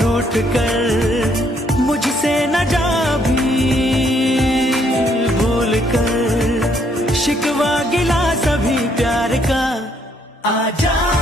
रूठ कर मुझसे न जा भी, भूल कर शिकवा गिला सभी प्यार का। आजा